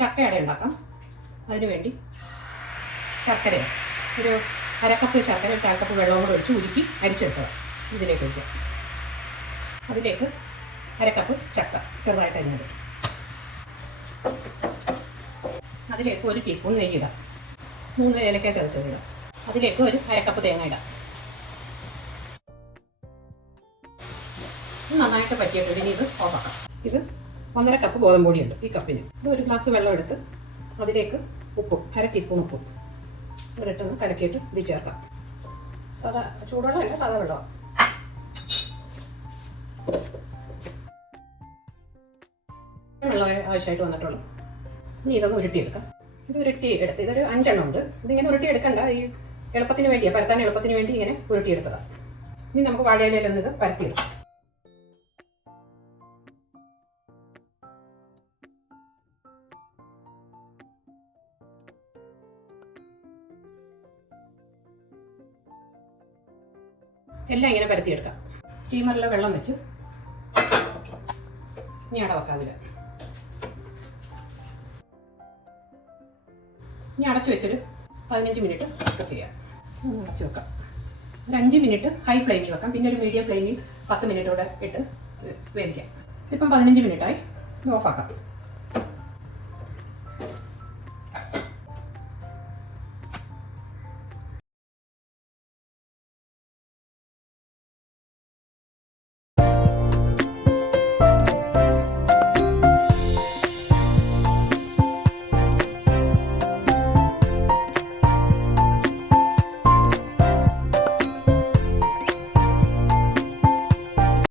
ചക്കയട ഉണ്ടാക്കാം. അതിനുവേണ്ടി ശർക്കര ഒരു അരക്കപ്പ് ശർക്കര ഒരു അരക്കപ്പ് വെള്ളം കൂടെ ഒഴിച്ച് ഉരുക്കി അരിച്ചെടുത്തത് ഇതിലേക്ക് ഒഴിക്കാം അതിലേക്ക് അരക്കപ്പ് ചക്ക ചെറുതായിട്ട് അരിഞ്ഞത്. അതിലേക്ക് ഒരു ടീസ്പൂൺ നെയ്യ് ഇടാം. മൂന്ന് ഏലക്ക ചതച്ചത് ഇടാം. അതിലേക്ക് ഒരു അരക്കപ്പ് തേങ്ങ ഇടാം. നന്നായിട്ട് പറ്റിയിട്ടുണ്ട്. ഇനി ഇത് ഓഫാക്കാം ഇത് ഒന്നര കപ്പ് ഗോതമ്പ് ഈ കപ്പിന് ഇത് ഒരു ഗ്ലാസ് വെള്ളം എടുത്ത് അതിലേക്ക് ഉപ്പും അര ടീസ്പൂൺ ഉപ്പും. ഇട്ടൊന്ന് കലക്കിയിട്ട് ഇത് ചേർക്കാം. സാധാ ചൂടുവെള്ളമല്ല സാധാ വെള്ളം ആവശ്യമായിട്ട് വന്നിട്ടുള്ളൂ. ഇനി ഇതൊന്ന് ഉരുട്ടിയെടുക്കാം. ഇത് ഉരുട്ടി എടുത്ത് ഇതൊരു അഞ്ചെണ്ണം ഉണ്ട്. ഇതിങ്ങനെ ഉരുട്ടി എടുക്കണ്ട ഈ എളുപ്പത്തിന് വേണ്ടിയാണ് പരത്താൻ എളുപ്പത്തിന് വേണ്ടി ഇങ്ങനെ ഉരുട്ടിയെടുത്തതാണ് ഇനി നമുക്ക് വാഴയിലൊന്ന് ഇത് എല്ലാം ഇങ്ങനെ പരത്തിയെടുക്കാം. സ്റ്റീമറിൽ വെള്ളം വെച്ച് ഇനി അട വെക്കാതിൽ ഇനി അടച്ചു വെച്ചൊരു പതിനഞ്ച് മിനിറ്റ് കുക്ക് ചെയ്യാം. അടച്ചു വെക്കാം. ഒരു അഞ്ച് മിനിറ്റ് ഹൈ ഫ്ലെയിമിൽ വെക്കാം. പിന്നെ ഒരു മീഡിയം ഫ്ലെയിമിൽ പത്ത് മിനിറ്റോടെ ഇട്ട് വേവിക്കാം. ഇതിപ്പം പതിനഞ്ച് മിനിറ്റായി. ഇത് ഓഫാക്കാം